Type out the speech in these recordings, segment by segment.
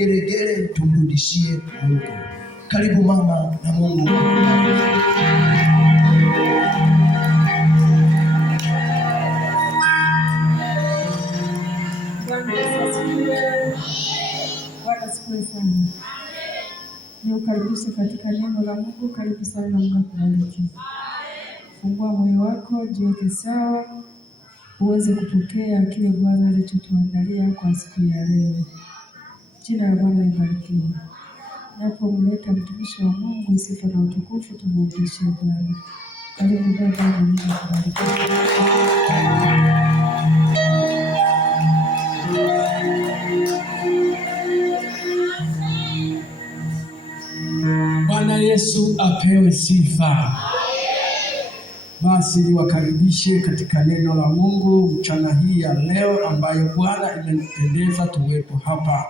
vigeregere tumrudishie Mungu. Karibu mama na Mungu. Bwana asifiwe sana. Niukaribishe katika neno la Mungu. Karibu sana na Mungu akubariki. Fungua moyo wako, jiweke sawa, uweze kupokea kile Bwana alichotuandalia kwa siku ya leo. Jina la Bwana libarikiwe. Napomleta mtumishi wa Mungu, sifa na utukufu tumrudishie Bwana. Karibu Bwana na Mungu akubariki. Bwana Yesu apewe sifa. Basi niwakaribishe katika neno la Mungu mchana hii ya leo ambayo Bwana imenipendeza tuwepo hapa.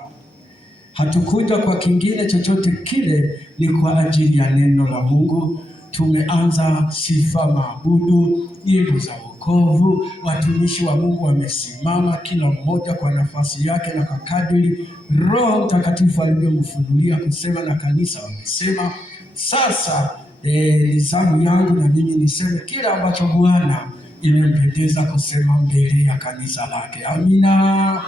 Hatukuja kwa kingine chochote kile, ni kwa ajili ya neno la Mungu. Tumeanza sifa, maabudu, nyimbo za wokovu. Watumishi wa Mungu wamesimama kila mmoja kwa nafasi yake na kwa kadiri Roho Mtakatifu alivyomfunulia kusema na kanisa wamesema. Sasa ni zamu yangu na mimi niseme kila ambacho Bwana imempendeza kusema mbele ya kanisa lake. Amina.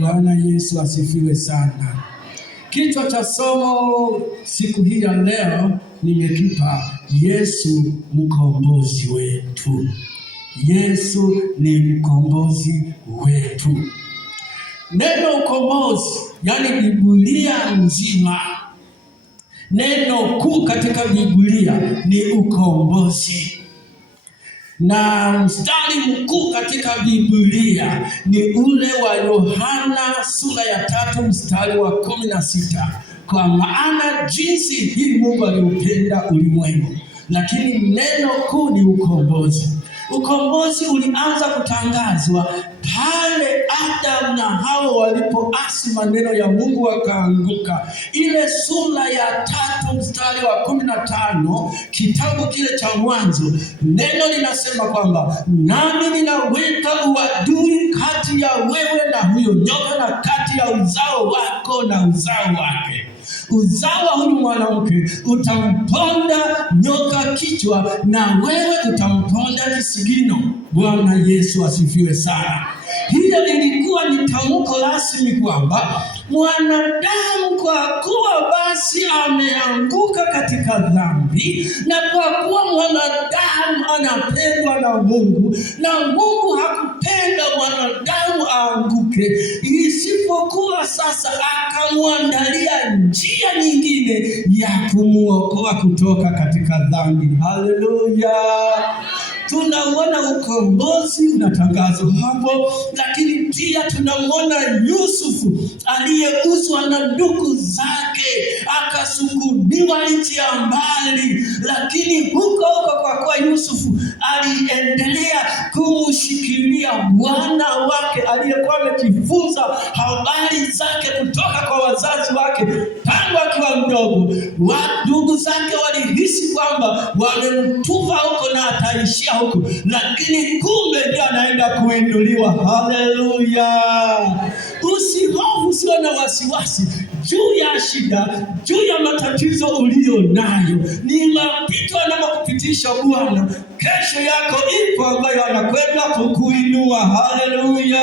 Bwana Yesu asifiwe sana. Kichwa cha somo siku hii ya leo nimekipa Yesu mkombozi wetu. Yesu ni mkombozi wetu. Neno ukombozi, yani Biblia nzima, neno kuu katika Biblia ni ukombozi. Na mstari mkuu katika Biblia ni ule wa Yohana sura ya 3 mstari wa 16. Kwa maana jinsi hii Mungu aliupenda ulimwengu. Lakini neno kuu ni ukombozi. Ukombozi ulianza kutangazwa pale Adam na Hawa walipoasi maneno ya Mungu wakaanguka. Ile sura ya 3 mstari wa 15 kitabu kile cha Mwanzo, neno linasema kwamba nami ninaweka uadui kati ya wewe na huyo nyoka na kati ya uzao wako na uzao wake. Uzao wa huyu mwanamke utamponda nyoka kichwa na wewe utamponda kisigino. Bwana Yesu asifiwe sana. Hiyo ilikuwa ni tamko rasmi kwamba mwanadamu kwa kuwa basi ameanguka katika dhambi, na kwa kuwa mwanadamu anapendwa na Mungu, na Mungu hakupenda mwanadamu aanguke, isipokuwa sasa akamwandalia njia nyingine ya kumuokoa kutoka katika dhambi. Haleluya. Tunauona ukombozi unatangazwa hapo, lakini pia tunamwona Yusufu aliyeuzwa na ndugu zake akasukumiwa nchi ya mbali, lakini huko kwa kuwa Yusufu aliendelea kumshikilia mwana wake aliyekuwa amejifunza habari zake kutoka kwa wazazi wake tangu akiwa mdogo. Ndugu zake walihisi kwamba wamemtupa huko na ataishia huko, lakini kumbe ndio anaenda kuinuliwa. Haleluya. Usihofu, usio na wasiwasi juu ya shida, juu ya matatizo ulio nayo. Ni mapito anayokupitisha Bwana. Kesho yako ipo ambayo anakwenda kukuinua. Haleluya.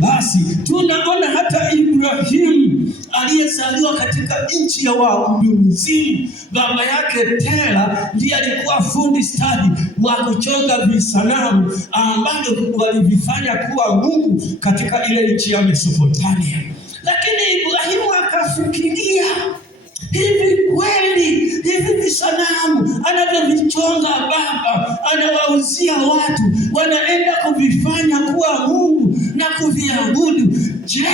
Basi tunaona hata Ibrahimu aliyezaliwa katika nchi ya Waadulamizimu, baba yake Tera ndiye alikuwa fundi stadi wa kuchonga visanamu ambavyo walivifanya kuwa Mungu katika ile nchi ya Mesopotamia. Lakini Ibrahimu akafikiria, hivi kweli hivi visanamu anavyovichonga baba anawauzia watu, wanaenda kuvifanya kuwa Mungu na kuviabudu? Je,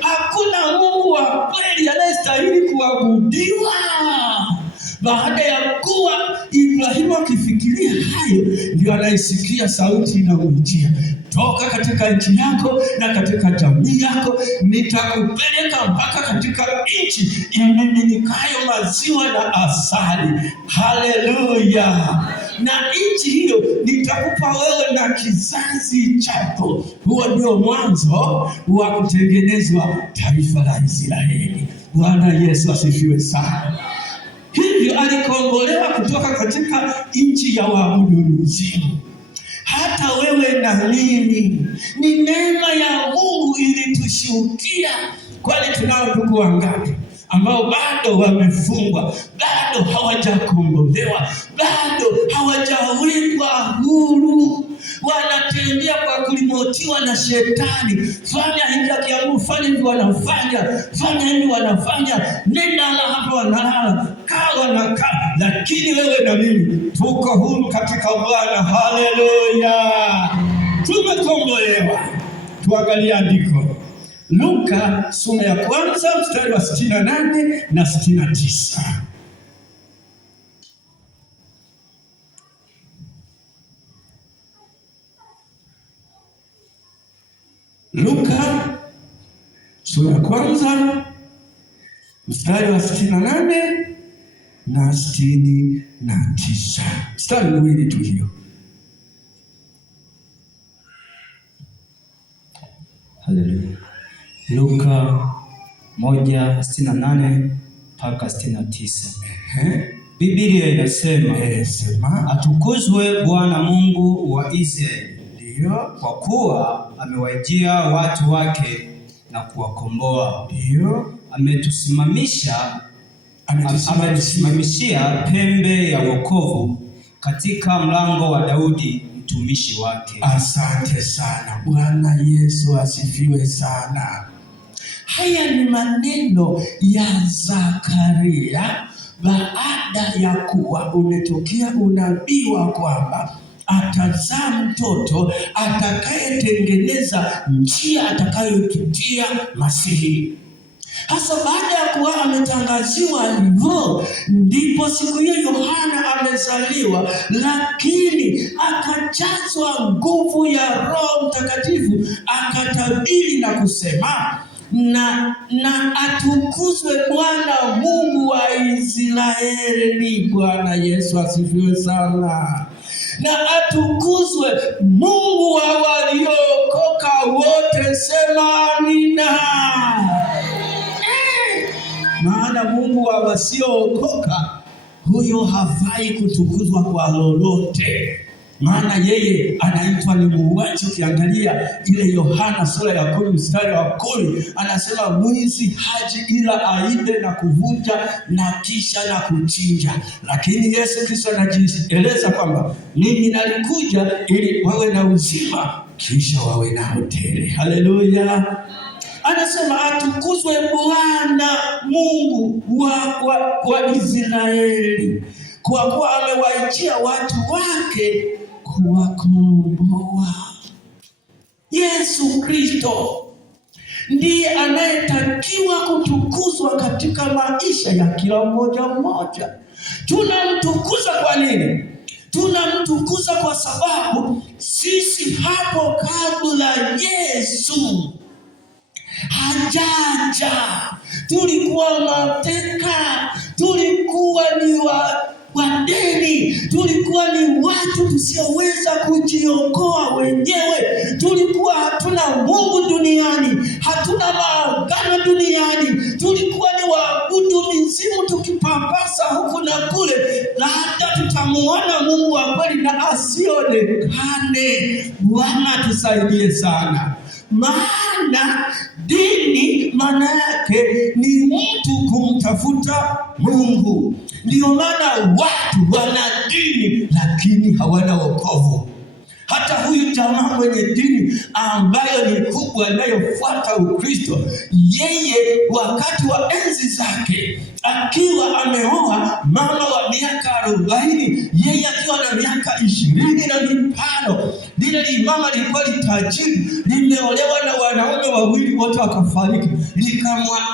hakuna Mungu wa kweli anayestahili kuabudiwa? Baada ya kuwa Ibrahimu akifikiria hayo, ndio anaisikia sauti inamjia, toka katika nchi yako na katika jamii yako, nitakupeleka mpaka katika nchi imiminikayo maziwa na asali. Haleluya! Na nchi hiyo nitakupa wewe na kizazi chako. Huo ndio mwanzo wa kutengenezwa taifa la Israeli. Bwana Yesu asifiwe sana. Hivyo alikombolewa kutoka katika nchi ya waabudu mizimu. Hata wewe na mimi, ni neema ya Mungu ilitushukia. Kwani tunao ndugu wangapi ambao bado wamefungwa, bado hawajakombolewa, bado hawajawekwa huru, wanatembea kwa kulimotiwa na shetani. Fanya hivi akiamuru, fanya hivi wanafanya, fanya hivi wanafanya, nenda la hapa wanalala, kaa wanakaa. Lakini wewe na mimi tuko huru katika Bwana. Haleluya, tumekombolewa. Tuangalie andiko Luka sura ya 1 mstari wa 68 na 69. Luka sura ya 1 mstari wa 68 na 69. Mstari mwili tu hiyo. Haleluya. Luka 1:68 mpaka 69. Biblia inasema, atukuzwe Bwana Mungu wa Israeli, ndio, kwa kuwa amewajia watu wake na kuwakomboa. Ndio, ametusimamishia pembe ya wokovu katika mlango wa Daudi mtumishi wake. Asante sana. Bwana Yesu asifiwe sana. Haya ni maneno ya Zakaria baada ya kuwa umetokea unabii wa kwamba atazaa mtoto atakayetengeneza njia atakayopitia Masihi. Hasa baada ya kuwa ametangaziwa hivyo, ndipo siku hiyo Yohana amezaliwa, lakini akajazwa nguvu ya Roho Mtakatifu, akatabiri na kusema, na atukuzwe Bwana Mungu wa Israeli. Bwana Yesu asifiwe sana. Na atukuzwe Mungu wa waliookoka wote. Sema amina. Maana Mungu wa wasiookoka, huyo hafai kutukuzwa kwa lolote, maana yeye anaitwa ni muuaji. Ukiangalia ile Yohana sura ya 10 mstari wa 10, anasema mwizi haji ila aibe na kuvunja na kisha na kuchinja. Lakini Yesu Kristo anajieleza kwamba mimi nalikuja ili wawe na uzima kisha wawe na tele. Haleluya. Anasema atukuzwe Bwana Mungu wa Israeli, kwa kuwa amewajia watu wake kuwakomboa. Yesu Kristo ndiye anayetakiwa kutukuzwa katika maisha ya kila mmoja mmoja. Tunamtukuza kwa nini? Tunamtukuza kwa sababu sisi hapo kabla Yesu hajaja tulikuwa mateka, tulikuwa ni wadeni, tulikuwa ni watu tusioweza kujiokoa wenyewe, tulikuwa hatuna Mungu duniani, hatuna maagano duniani, tulikuwa ni waabudu mizimu tukipapasa huku na kule, labda tutamuona Mungu wa kweli na asionekane. Bwana tusaidie sana. Maana dini maana yake ni mtu kumtafuta Mungu. Ndio maana watu wana dini lakini hawana wokovu. Hata huyu jamaa mwenye dini ambayo ni kubwa anayofuata Ukristo, yeye wakati wa enzi zake akiwa ameoa mama wa miaka 40, yeye akiwa na miaka 25, lile mama lilikuwa tajiri, limeolewa na wanaume wawili, wote wakafariki,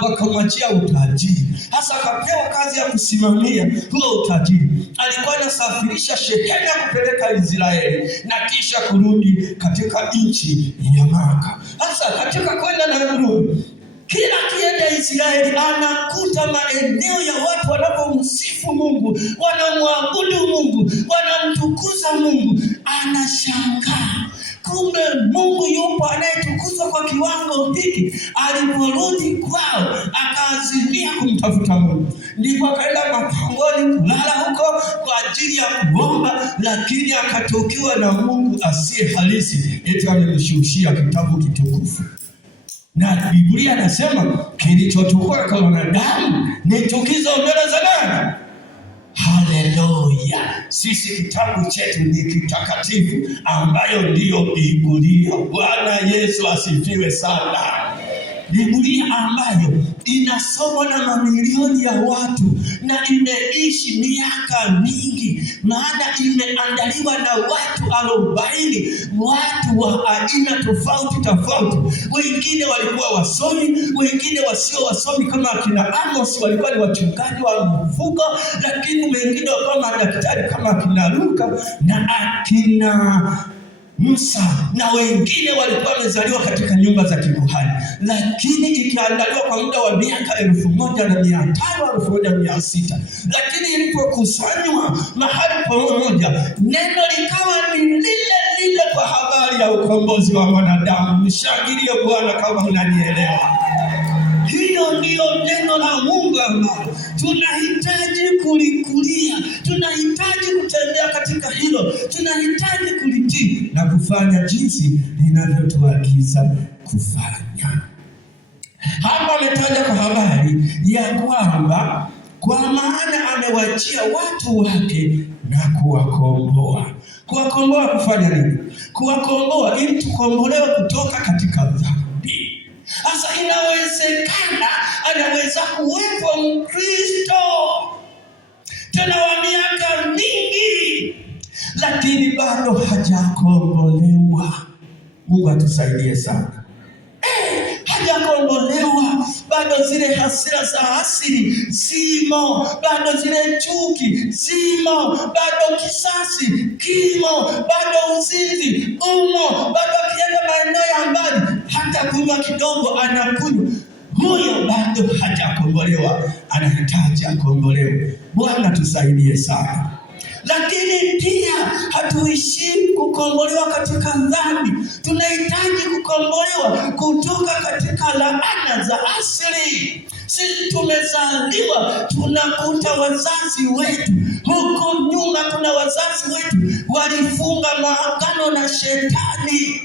wakamwachia utajiri. hasa akapewa kazi ya kusimamia huo utajiri. Alikuwa anasafirisha shehena ya kupeleka Israeli na kisha kurudi katika nchi ya Maka. Hasa katika kwenda na kurudi, kila kienda Israeli anakuta maeneo ya watu wanapomsifu Mungu, wanamwabudu Mungu, wanamtukuza Mungu. Anashangaa, kumbe Mungu yupo anayetukuzwa kwa kiwango hiki. Aliporudi kwao akaazimia kumtafuta Mungu, ndipo akaenda mapangoni kulala huko kwa ajili ya kuomba, lakini akatokewa na Mungu asiye halisi, eti amemshushia kitabu kitukufu. Na Biblia anasema kilichotoka kwa wanadamu ni chukizo mbele za nani? Haleluya! Sisi kitabu chetu ni kitakatifu, ambayo ndiyo Biblia. Bwana Yesu asifiwe sana. Biblia ambayo inasomwa na mamilioni ya watu na imeishi miaka mingi, maana imeandaliwa na watu 40, watu wa aina tofauti tofauti. Wengine walikuwa wasomi, wengine wasio wasomi kama akina Amos walikuwa ni wachungaji wa mifugo, lakini wengine walikuwa madaktari kama akina Luka na akina Musa, na wengine walikuwa wamezaliwa katika nyumba za kikuhani, lakini ikiandaliwa kwa muda wa miaka 1500 1600. Lakini ilipokusanywa mahali pamoja, neno likawa ni lile lile kwa habari ya ukombozi wa mwanadamu. Mshangilie Bwana kama unanielewa. Hiyo ndiyo neno la Mungu ambalo tunahitaji kulikulia, tunahitaji kutembea katika hilo, tunahitaji kulitii na kufanya jinsi linavyotuagiza kufanya. Hapa ametaja kwa habari ya kwamba kwa maana amewachia watu wake na kuwakomboa. Kuwakomboa kufanya nini? Kuwakomboa ili tukombolewe kutoka katika dhambi. Sasa inawezekana anaweza kuwepo Mkristo tena wa miaka mingi, lakini bado hajakombolewa. Mungu atusaidie sana. Hajakombolewa, bado zile hasira za asili zimo, bado zile chuki zimo, bado kisasi kimo, bado uzinzi umo, bado akienda maeneo ya mbali hata kunywa kidogo anakunywa. Huyo bado hajakombolewa, anahitaji akombolewe. Bwana tusaidie sana. Lakini pia hatuishi kukombolewa katika dhambi, tunahitaji kukombolewa kutoka katika laana za asili. Sisi tumezaliwa, tunakuta wazazi wetu huko nyuma, kuna wazazi wetu walifunga maagano na shetani,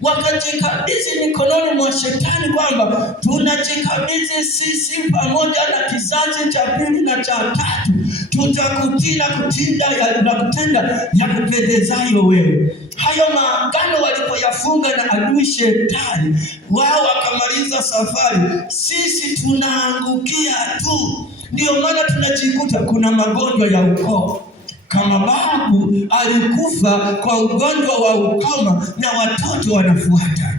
wakajikabidhi mikononi mwa shetani kwamba tunajikabidhi sisi pamoja na kizazi cha pili na cha tatu, tutakutii na kutenda ya kupendezayo wewe. Hayo maagano walipoyafunga na adui shetani, wao wakamaliza safari, sisi tunaangukia tu. Ndio maana tunajikuta kuna magonjwa ya ukoo. Kama babu alikufa kwa ugonjwa wa ukoma na watoto wanafuata.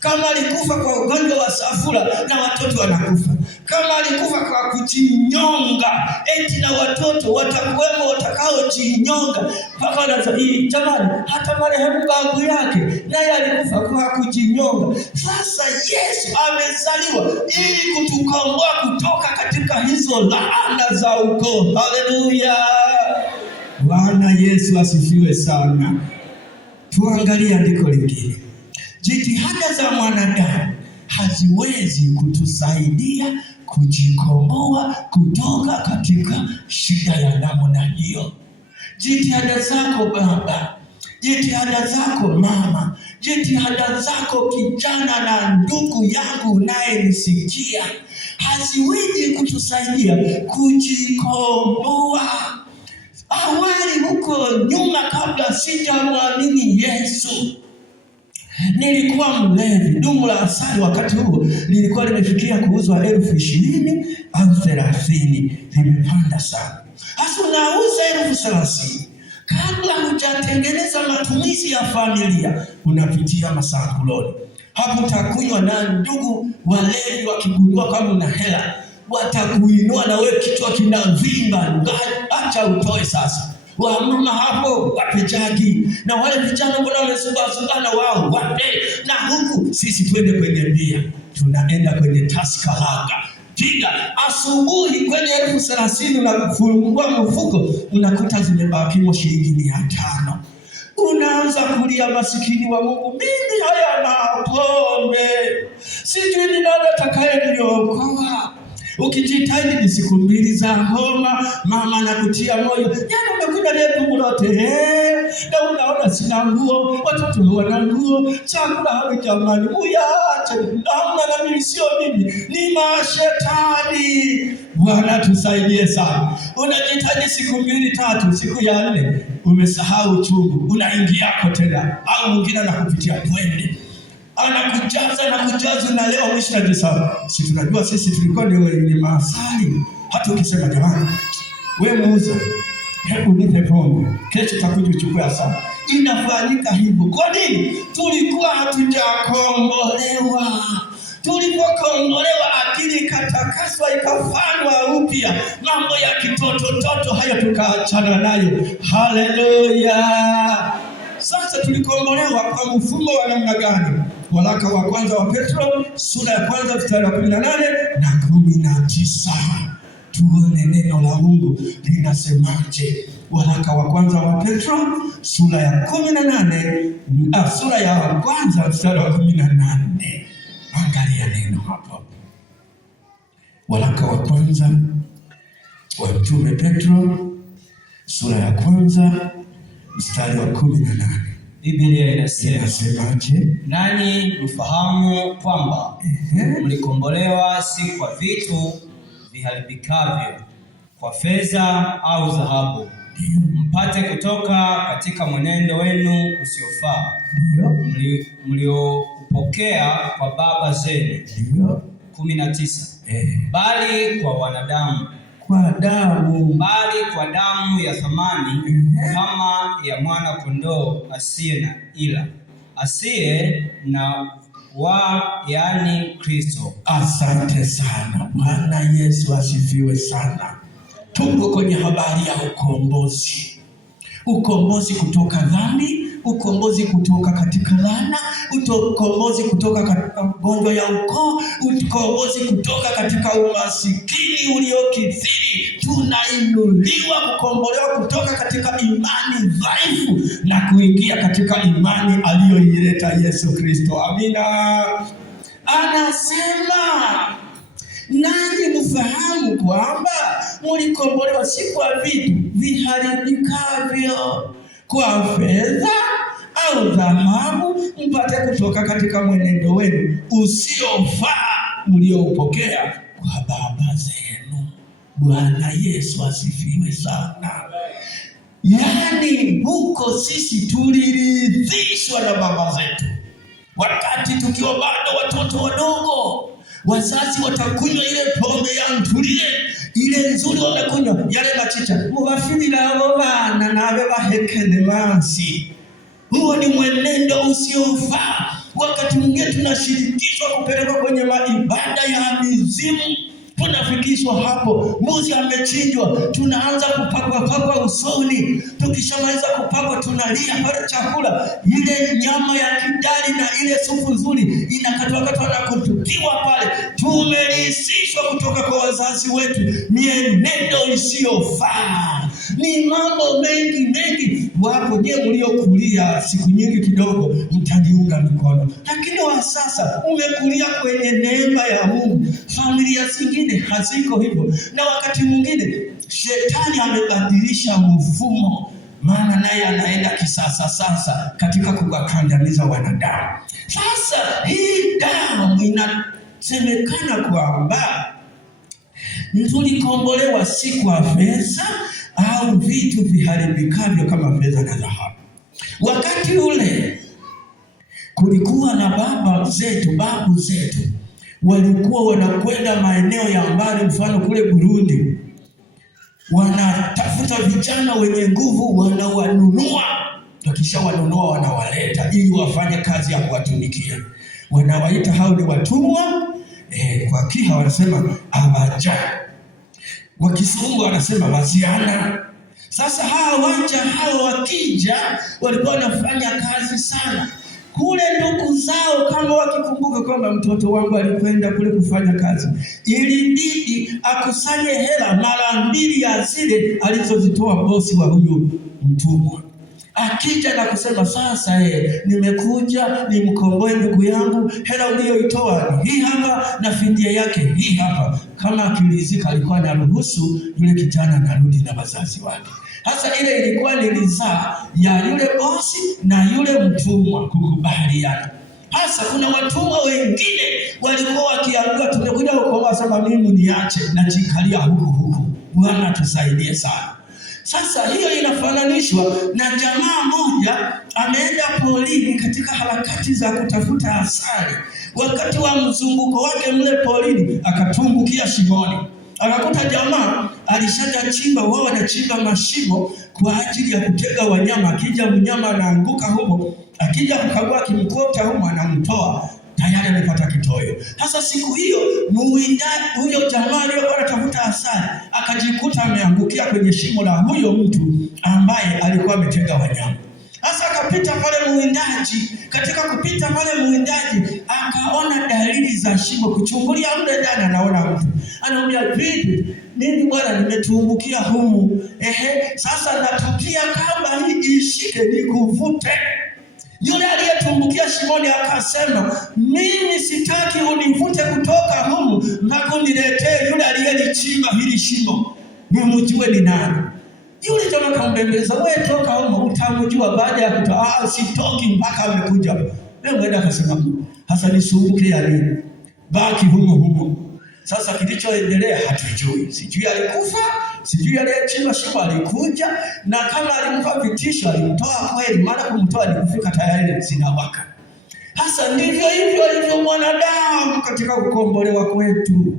Kama alikufa kwa ugonjwa wa safura na watoto wanakufa. Kama alikufa kwa kujinyonga, eti na watoto watakuwemo watakaojinyonga. Mpaka wanasema jamani, hata marehemu babu yake naye alikufa kwa kujinyonga. Sasa Yesu amezaliwa ili kutukomboa kutoka katika hizo laana za ukoo. Haleluya! Bwana Yesu asifiwe sana. Tuangalie andiko lingine. Jitihada za mwanadamu haziwezi kutusaidia kujikomboa kutoka katika shida ya namna hiyo. Jitihada zako baba, jitihada zako mama, jitihada zako kijana na ndugu yangu unayenisikia, haziwezi kutusaidia kujikomboa. Awali huko nyuma, kabla sijamwamini Yesu, nilikuwa mlevi. Dumu la asali wakati huo lilikuwa limefikia kuuzwa 20,000 au 30,000. Limepanda sana. Hasa unauza 30,000. Kabla hujatengeneza matumizi ya familia, unapitia masankuloni. Hapo utakunywa na ndugu walevi wakigundua kama una hela, watakuinua na wewe kichwa kinavimba. Acha utoe sasa. Wamama hapo wape jagi, na wale vijana mbona wamezubazubana wao wape, na huku sisi twende kwenye mbia, tunaenda kwenye Taskaranga. Piga asubuhi kwenye 30,000 na kufungua mfuko unakuta zimebaki shilingi 500. Unaanza kulia, masikini wa Mungu, mimi haya na pombe, sijui ni nani atakayeniokoa. Ukijitahidi ni siku 2 za homa, mama anakutia moyo, jana umekuja leo lote, na unaona sina nguo, watoto wana nguo, chakula hapo, jamani uyaache, na mimi sio mimi, ni mashetani. Bwana tusaidie sana. Unajitahidi siku 2 3, siku ya 4 umesahau uchungu, unaingia yako tena, au mwingine anakupitia twende, anakujaza na leo mwisho najisahau. Si tunajua sisi tulikuwa ni Maasai. Hata ukisema jamani, wewe muuza, hebu nipe pombe, kesho takuja uchukue sana. Inafanyika hivyo. Kwa nini? Tulikuwa hatujakombolewa. Tulipokombolewa akili ikatakaswa, ikafanywa upya. Mambo ya kitoto hayo tukaachana nayo. Haleluya. Sasa tulikombolewa kwa mfumo wa namna gani? Waraka wa kwanza wa Petro sura ya 1 mstari wa 18 na 19. Tuone neno la Mungu linasemaje. Waraka wa kwanza wa Petro sura ya 18, sura ya 1 mstari wa 18. Angalia neno hapo. Waraka wa kwanza wa Mtume Petro sura ya 1 mstari wa 18. Biblia inasemaje? Nanyi mfahamu kwamba mlikombolewa si kwa vitu viharibikavyo, kwa fedha au dhahabu, mpate kutoka katika mwenendo wenu usiofaa mliopokea kwa baba zenu. 19. Bali kwa wanadamu, bali kwa damu ya thamani kama ya mwana kondoo asiye na wa, yani Kristo. Asante sana. Bwana Yesu asifiwe sana. Tuko kwenye habari ya ukombozi. Ukombozi kutoka dhambi, ukombozi kutoka katika laana, ukombozi kutoka katika magonjwa ya ukoo, ukombozi kutoka katika umasikini uliokithiri. Tunainuliwa kukombolewa kutoka katika imani dhaifu na kuingia katika imani aliyoileta Yesu Kristo. Amina. Anasema nanyi mfahamu kwamba mlikombolewa si kwa vitu viharibikavyo, kwa fedha au dhahabu, mpate kutoka katika mwenendo wenu usiofaa mlioupokea kwa baba zenu. Bwana Yesu asifiwe sana. Yaani huko sisi tuliridhishwa na baba zetu wakati tukiwa bado watoto wadogo. Wazazi watakunywa ile pombe ya ntulie, ile nzuri wanakunywa, yale machicha mubafirira abo bana nabe bahekene mansi. Huo ni mwenendo usiofaa. Wakati mwingine tunashirikishwa kupelekwa kwenye ibada ya mizimu. Tunafikishwa hapo, mbuzi amechinjwa, tunaanza kupakwa usoni. Tukishamaliza kupakwa tunalia pale chakula, ile nyama ya kidari na ile supu nzuri inakatwa na kutupiwa pale. Tumerisishwa kutoka kwa wazazi wetu mienendo isiyofaa. Ni mambo mengi wapo. Je, mliokulia siku nyingi kidogo mtaniunga mikono, lakini wa sasa umekulia kwenye neema ya Mungu. Familia zingine haziko hivyo, na wakati mwingine shetani amebadilisha mfumo, maana naye anaenda kisasa sasa katika kuwakandamiza wanadamu. Sasa hii damu inasemekana kwamba tulikombolewa si kwa fedha au vitu viharibikavyo kama fedha na dhahabu. Wakati ule kulikuwa na babu zetu walikuwa wanakwenda maeneo ya mbali, mfano kule Burundi, wanatafuta vijana wenye nguvu, wanawanunua. Wakishawanunua wanawaleta ili wafanye kazi ya kuwatumikia. Wanawaita hao ni watumwa. Kwa Kiha wanasema abaja, wa Kisumu wanasema baziana. Sasa hawa wanja hawa wakija walikuwa wanafanya kazi sana kule. Ndugu zao kama wakikumbuka kwamba mtoto wangu alikwenda kule kufanya kazi, ilibidi akusanye hela mara 2 ya zile alizozitoa bosi wa huyu mtumwa. Akija na kusema sasa, nimekuja nimkomboe ndugu yangu, hela uliyoitoa hii hapa na fidia yake hii hapa. Kama akilizika alikuwa anaruhusu yule kijana narudi na wazazi wake. Hasa ile ilikuwa ni ridhaa ya yule bosi na yule mtumwa kukubaliana. Hasa kuna watumwa wengine walikuwa wakiambiwa tumekuja kukomboa, sema mimi niache na jikalia huku. Bwana tusaidie sana. Sasa hiyo inafananishwa na jamaa moja ameenda porini katika harakati za kutafuta asali. Wakati wa mzunguko wake mle porini akatumbukia shimoni. Akakuta jamaa alishaja chimba, wao wanachimba mashimo kwa ajili ya kutega wanyama. Akija mnyama anaanguka humo, akija kukagua kimkota humo anamtoa, tayari amepata kitoweo. Sasa siku hiyo muwindaji huyo jamaa aliyokuwa anatafuta asali akajikuta ameangukia kwenye shimo la huyo mtu ambaye alikuwa ametega wanyama. Sasa akapita pale muwindaji, katika kupita pale muwindaji akaona dalili za shimo, kuchungulia mle ndani anaona mtu. Anamwambia, vipi? Nini bwana, nimetumbukia humu. Sasa natupia kamba hii ishike nikuvute. Yule aliyetumbukia shimoni akasema, mimi sitaki univute kutoka humu mpaka uniletee yule aliyelichimba hili shimo nimjue ni nani. Yule jamaa akambembeleza, wewe toka humo utamjua baada ya kutoa. Sitoki mpaka amekuja. Wewe mwenda akasema, hasa nisumbuke ya nini? Baki humo. Sasa kilichoendelea hatujui. Sijui alikufa, sijui aliyechimba shimo alikuja, na kama alimpa vitisho alimtoa kweli, maana kumtoa alikufika tayari zinawaka. Hasa ndivyo hivyo alivyo mwanadamu katika kukombolewa kwetu.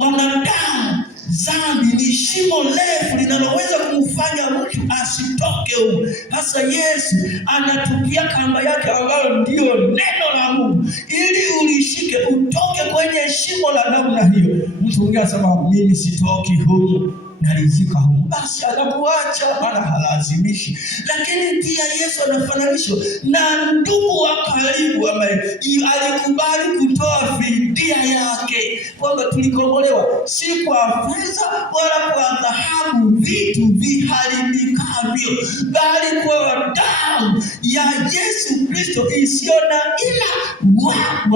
Wanadamu, dhambi ni shimo refu linaloweza kumfanya mtu asitoke huko. Hasa Yesu anatupia kamba yake ambayo ndio neno la Mungu, ili ulishike utoke kwenye shimo la namna hiyo. Mtu mwingine anasema, mimi sitoki huko, nalizika huko. Basi anakuacha, maana halazimishi. Lakini pia Yesu anafananishwa na ndugu wa karibu ambaye alikubali kutoa fidia yake, kwamba tulikombolewa si kwa fedha wala kwa dhahabu, vitu viharibikavyo, bali kwa damu ya Yesu Kristo isiyo na ila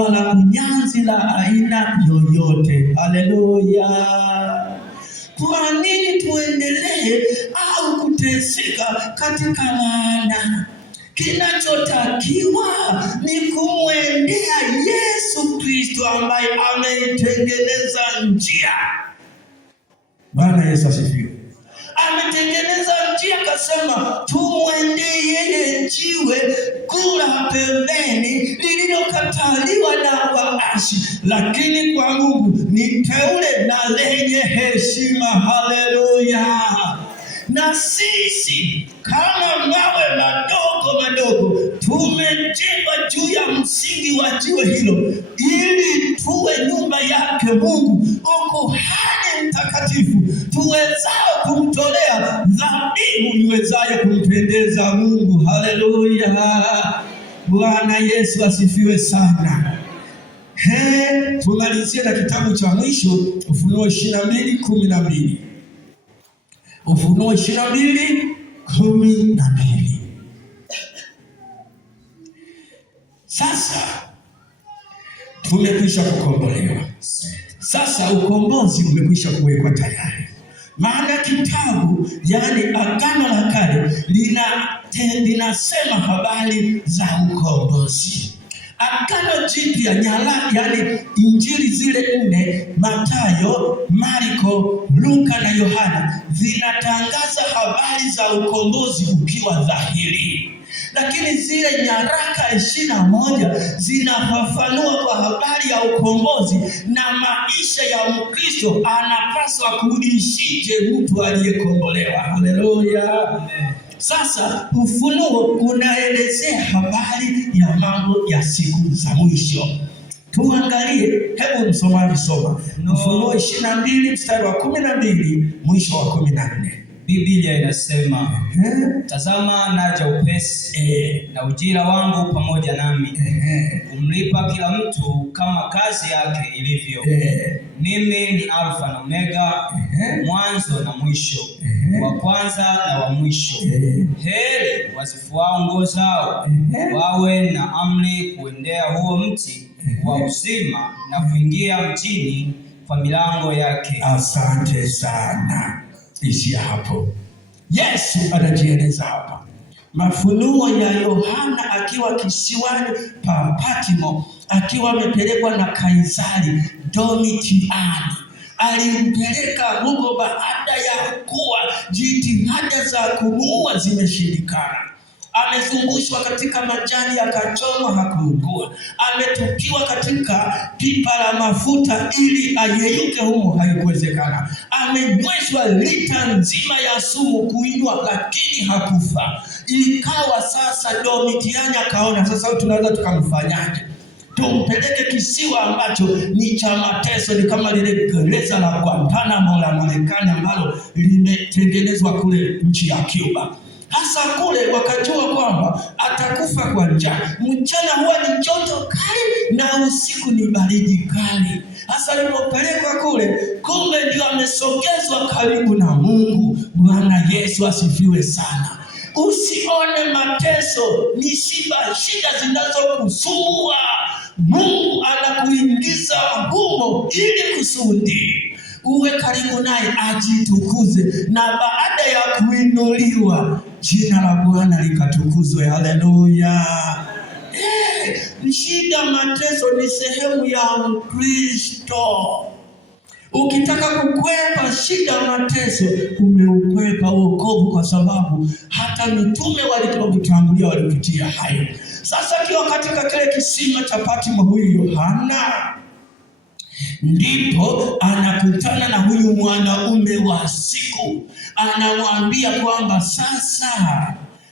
wala kunyanzi la aina yoyote. Haleluya! Kwa nini tuendelee au kuteseka katika laana? Kinachotakiwa ni kumwendea Yesu Kristo ambaye ameitengeneza njia. Bwana Yesu asifiwe. Ametengeneza njia, kasema tumwendee yeye jiwe kula pembeni lililokataliwa na waashi, lakini kwa Mungu ni teule na lenye heshima. Haleluya! Na sisi kama mawe madogo tumejengwa juu ya msingi wa jiwe hilo, ili tuwe nyumba yake Mungu, ukuhani mtakatifu, tuwezao kumtolea dhabihu iwezayo kumpendeza Mungu. Haleluya! Bwana Yesu asifiwe sana. Tumalizie na kitabu cha mwisho, Ufunuo 22:12. Ufunuo 22:12. Sasa tumekwisha kukombolewa. Sasa ukombozi umekwisha kuwekwa tayari. Maana kitabu, yani Agano la Kale, linasema habari za ukombozi. Agano Jipya, nyaraka, yani Injili zile 4, Mathayo, Marko, Luka na Yohana, zinatangaza habari za ukombozi ukiwa dhahiri. Lakini zile nyaraka 21 zinafafanua kwa habari ya ukombozi na maisha ya Mkristo anapaswa kuishije mtu aliyekombolewa. Haleluya! Sasa Ufunuo unaelezea habari ya mambo ya siku za mwisho. Tuangalie, hebu msomaji soma Ufunuo 22 mstari wa 12 mwisho wa 14. Biblia inasema, tazama naja upesi, na ujira wangu pamoja nami, kumlipa kila mtu kama kazi yake ilivyo. Mimi ni Alfa na Omega, mwanzo na mwisho, wa kwanza na wa mwisho. Heri wazifuao nguo zao, wawe na amri kuendea huo mti wa uzima na kuingia mjini kwa milango yake. Asante sana. Ishia hapo. Yesu anajieleza hapa. Mafunuo ya Yohana akiwa kisiwani pa Patmo, akiwa amepelekwa na Kaisari Domitiani. Alimpeleka huko baada ya kuwa jitihada za kumuua zimeshindikana. Amezungushwa katika majani akachomwa, hakuugua. Ametupiwa katika pipa la mafuta ili ayeyuke humo, haikuwezekana. Amenyweshwa lita nzima ya sumu kuinywa, lakini hakufa. Ikawa sasa Domitiani akaona sasa tunaweza tukamfanyaje? Tumpeleke kisiwa ambacho ni cha mateso, ni kama lile gereza la Guantanamo la Marekani ambalo limetengenezwa kule nchi ya Cuba. Hasa kule wakajua kwamba atakufa kwa njaa. Mchana huwa ni joto kali na usiku ni baridi kali. Hasa alipopelekwa kule, kumbe ndio amesogezwa karibu na Mungu. Bwana Yesu asifiwe sana. Usione mateso ni shida zinazokusumbua. Mungu anakuingiza humo ili kusudi uwe karibu naye, ajitukuze, na baada ya kuinuliwa jina la Bwana likatukuzwe. Haleluya. Shida, mateso ni sehemu ya Mkristo. Ukitaka kukwepa shida, mateso, umeukwepa wokovu, kwa sababu hata mitume walipokutangulia walipitia hayo. Sasa akiwa katika kile kisima cha Patmo, huyu Yohana ndipo anakutana na huyu mwanaume wa siku. Anamwambia kwamba sasa,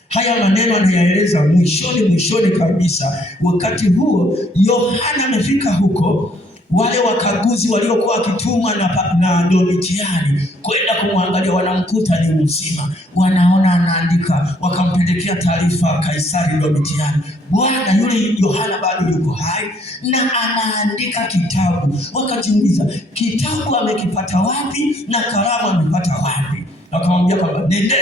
haya maneno anayaeleza mwishoni kabisa. Wakati huo Yohana amefika huko, wale wakaguzi waliokuwa wakitumwa na Domitiani kwenda kumwangalia wanamkuta ni mzima. Wanaona anaandika, wakampelekea taarifa Kaisari Domitiani, bwana yule Yohana bado yuko hai na anaandika kitabu. Wakajiuliza, kitabu amekipata wapi na kalamu amepata wapi? Wakamwambia kwamba nende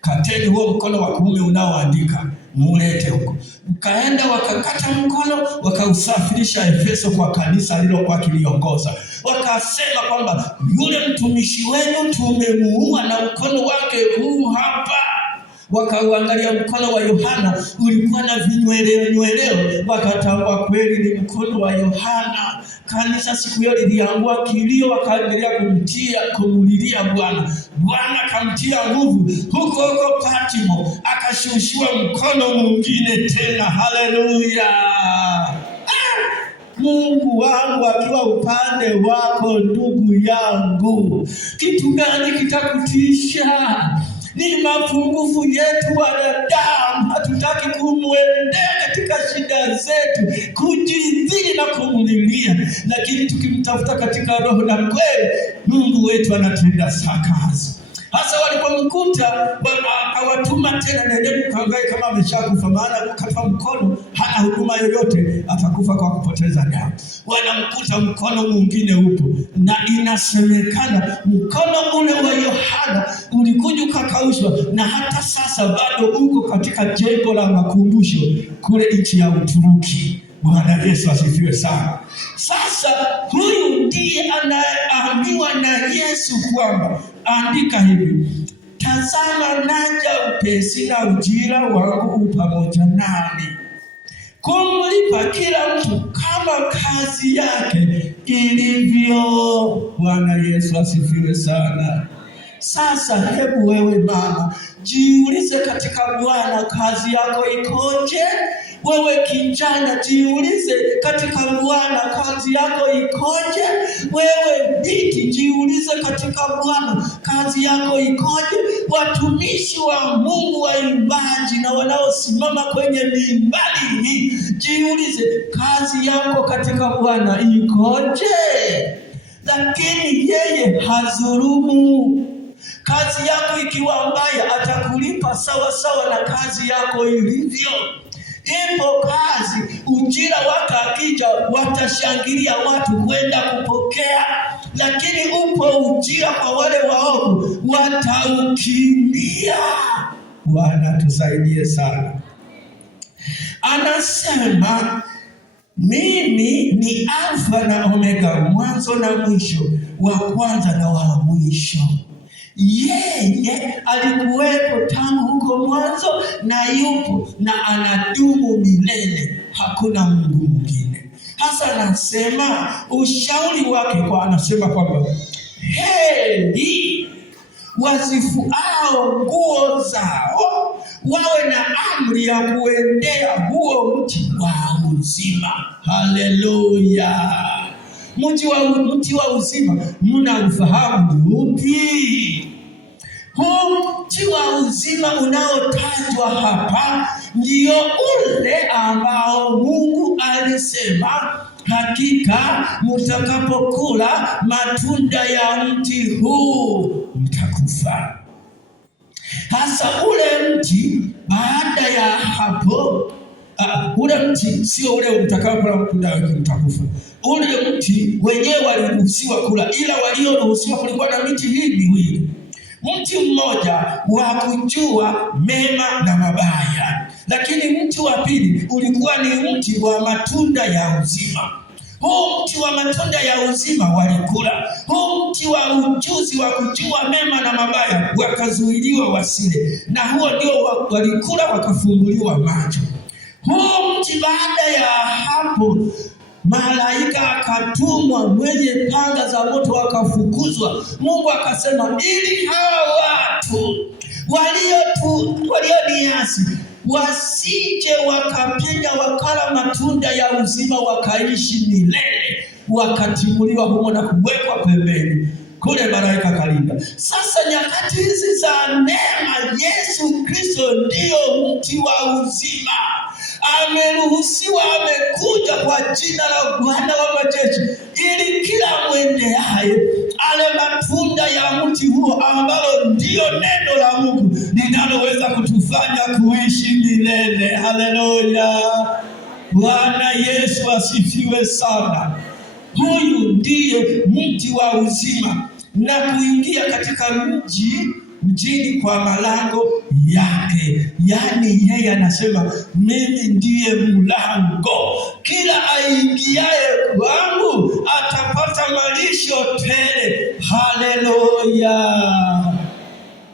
kateni huo mkono wa kuume unaoandika, mulete huko. Mkaenda wakakata mkono, wakausafirisha Efeso kwa kanisa lilokuwa kiliongoza. Wakasema kwamba yule mtumishi wenu tumemuua na mkono wake huu hapa. Wakauangalia mkono wa Yohana, ulikuwa na vinyweleo, wakatambua kweli ni mkono wa Yohana. Kanisa siku hiyo liliangua kilio, wakaendelea kumulilia Bwana. Bwana akamtia nguvu huko Patmo, akashushiwa mkono mwingine tena. Haleluya. Mungu wangu akiwa upande wako, ndugu yangu, kitu gani kitakutisha? Ni mapungufu yetu wanadamu. Hatutaki kumwendea katika shida zetu, kujidhili na kumulilia, lakini tukimtafuta katika roho na kweli, Mungu wetu anatenda kazi. Hasa walipomkuta, akawatuma tena, nendeni mkaangalie kama ameshakufa, maana kukata mkono hana huduma yoyote, atakufa kwa kupoteza damu. Wanamkuta mkono mwingine upo, na inasemekana mkono ule wa Yohana ulikuja ukakaushwa, na hata sasa bado uko katika jengo la makumbusho kule nchi ya Uturuki. Bwana Yesu asifiwe sana. Sasa huyu ndiye anaambiwa na Yesu kwamba andika hivi, tazama naja upesi na ujira wangu pamoja nami, kumlipa kila mtu kama kazi yake ilivyo. Bwana Yesu asifiwe sana. Sasa hebu wewe mama, jiulize katika Bwana, kazi yako ikoje? Wewe kijana, jiulize katika Bwana, kazi yako ikoje? Wewe kiti, jiulize katika Bwana, kazi yako ikoje? Watumishi wa Mungu, waimbaji na wanaosimama kwenye mimbari hii, jiulize kazi yako katika Bwana ikoje? Lakini yeye hadhulumu. Kazi yako ikiwa mbaya, atakulipa sawa sawa na kazi yako ilivyo. Ipo kazi, ujira wake akija, watashangilia watu kwenda kupokea, lakini upo ujira kwa wale waovu, wataukimbia. Bwana tusaidie sana. Anasema mimi ni Alfa na Omega, mwanzo na mwisho, wa kwanza na wa mwisho. Yeye alikuwepo tangu huko mwanzo na yupo na anadumu milele, hakuna Mungu mwingine. Hasa anasema ushauri wake anasema kwamba heri wazifuao nguo zao wawe na amri ya kuendea huo mti wa uzima. Haleluya! Mti wa uzima mnaufahamu ni upi? Huu mti wa uzima unaotajwa hapa ndio ule ambao Mungu alisema, hakika mtakapokula matunda ya mti huu mtakufa. Hasa ule mti baada ya hapo, ule mti sio ule mtakapokula matunda yake mtakufa. Ule mti wenyewe waliruhusiwa kula, ila walioruhusiwa kulikuwa na miti hii miwili. Mti mmoja wa kujua mema na mabaya, lakini mti wa pili ulikuwa ni mti wa matunda ya uzima. Huu mti wa matunda ya uzima walikula. Huu mti wa ujuzi wa kujua mema na mabaya wakazuiliwa wasile, na huo ndio walikula wakafumbuliwa macho. Huu mti baada ya hapo malaika akatumwa mwenye panga za moto wakafukuzwa. Mungu akasema ili hawa watu walioniasi wasije wakapenya wakala matunda ya uzima wakaishi milele, wakatimuliwa humo na kuwekwa pembeni. Kule malaika kalinda. Sasa nyakati hizi za neema, Yesu Kristo ndio mti wa uzima. Ameruhusiwa, amekuja kwa jina la Bwana wa majeshi, ili kila mwendeaye ale matunda ya mti huo, ambalo ndio neno la Mungu linaloweza kutufanya kuishi milele. Haleluya! Bwana Yesu asifiwe sana. Huyu ndiye mti wa uzima, na kuingia katika mjini kwa malango yake. Yaani yeye anasema mimi ndiye mlango, kila aingiaye kwangu atapata malisho tele. Haleluya!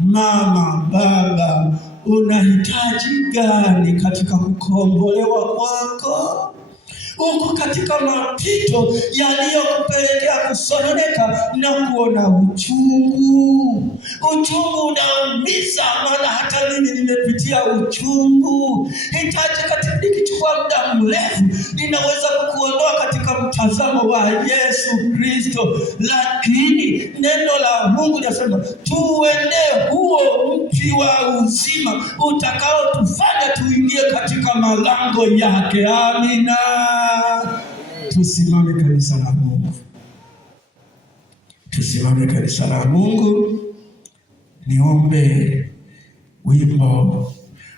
Mama, baba, unahitaji gani katika kukombolewa kwako? Uko katika mapito yaliyokupelekea kusononeka na kuona uchungu. Uchungu unaumiza, maana hata mimi nimepitia uchungu. Hitaji katika nikichukua muda mrefu ninaweza kukuondoa katika mtazamo wa Yesu Kristo, lakini neno la Mungu linasema tuendee huo mti wa uzima utakaotufanya tuingie katika malango yake. Amina. Tusimame kanisa la Mungu. Tusimame kanisa la Mungu. Niombe wimbo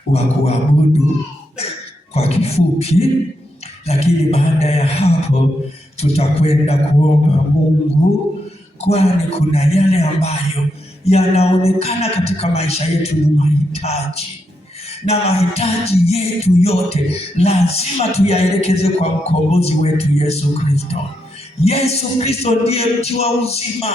wa kuabudu kwa kifupi, lakini baada ya hapo tutakwenda kuomba Mungu, kwani kuna yale ambayo yanaonekana katika maisha yetu ni mahitaji, na mahitaji yetu yote lazima tuyaelekeze kwa mkombozi wetu Yesu Kristo. Yesu Kristo ndiye mti wa uzima.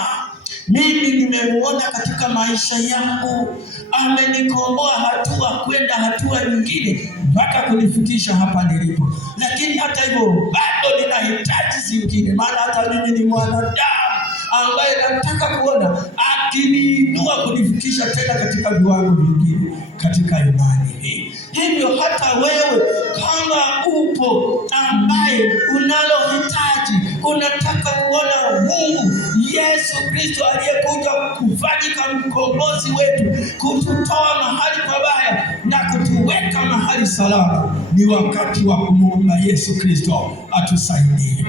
Mimi nimemuona katika maisha yangu, amenikomboa hatua kwenda hatua nyingine mpaka kunifikisha hapa nilipo. Lakini hata hivyo bado ninahitaji zingine, maana hata mimi ni mwanadamu ambaye nataka kuona akiniinua kunifikisha tena katika viwango vingine katika imani hii. Hivyo hata wewe kama upo ambaye unalohitaji, unataka kuona Mungu Mungu Yesu Kristo aliyekuja kufanyika mkombozi wetu, kututoa mahali pabaya na kutuweka mahali salama. Ni wakati wa kumwomba Yesu Kristo atusaidie.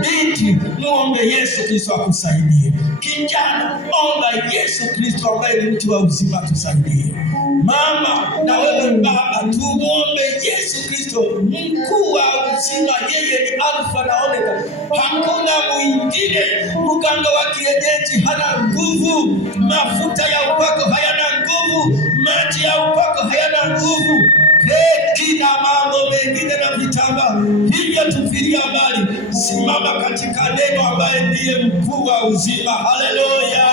Binti, muombe Yesu Kristo akusaidie. Kijana, omba Yesu Kristo ambaye ni mtu wa uzima atusaidie. Mama na wewe baba, tumuombe Yesu Kristo mkuu wa uzima. Yeye ni Alfa na Omega, hakuna mwingine. Mganga wa kienyeji hana nguvu, mafuta ya upako hayana nguvu, maji ya upako hayana nguvu, keki na mambo mengine na vitambaa hivyo tufilia mbali. Simama katika neno ambaye ndiye mkuu wa uzima. Haleluya.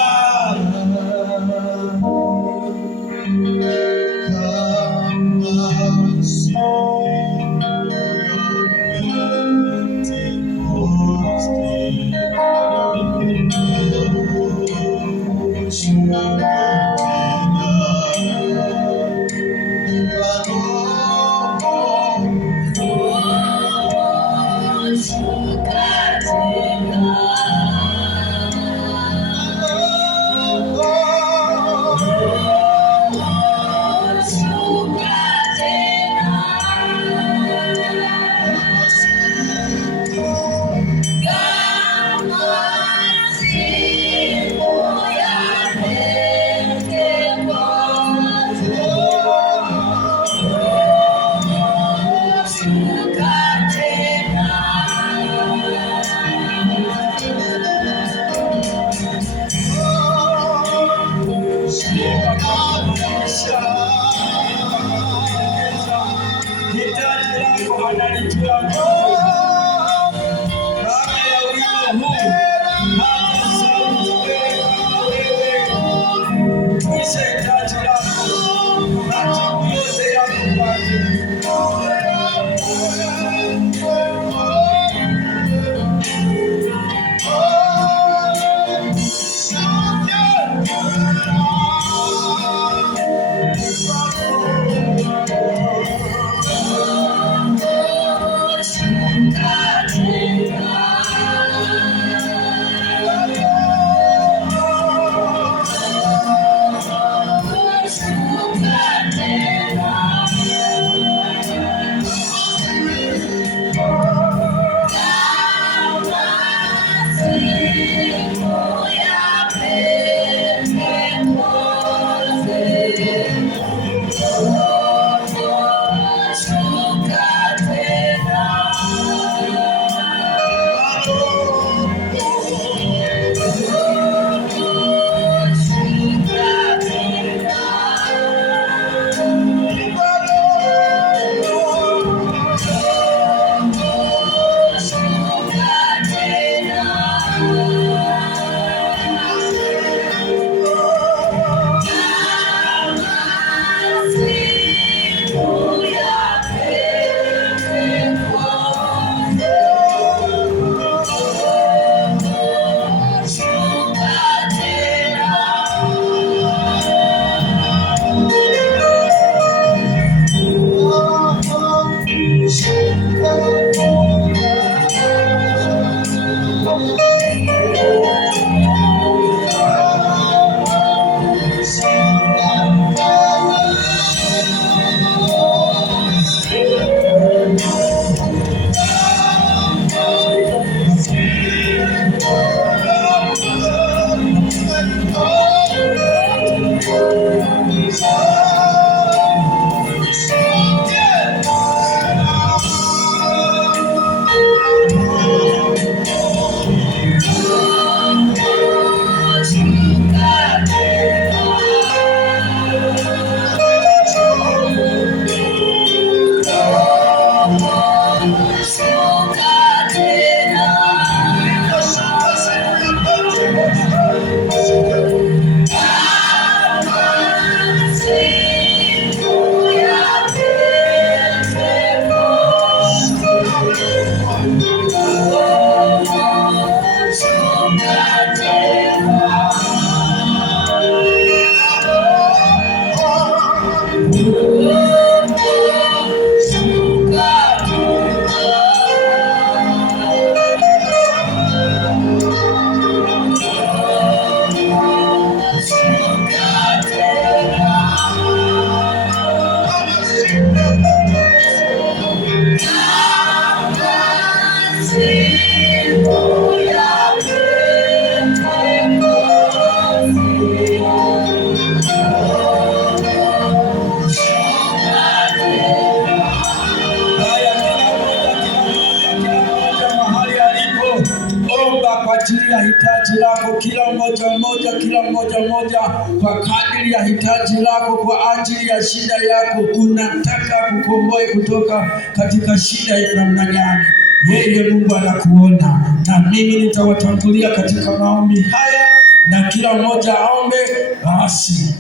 hitaji lako, kila mmoja kwa kadiri ya hitaji lako, kwa ajili ya shida yako. Unataka kukomboe kutoka katika shida ya namna gani? Yeye Mungu anakuona, na mimi nitawatangulia katika maombi haya na kila mmoja aombe. Basi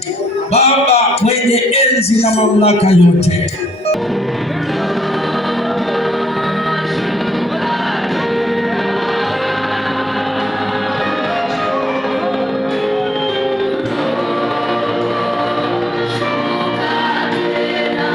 Baba mwenye enzi na mamlaka yote,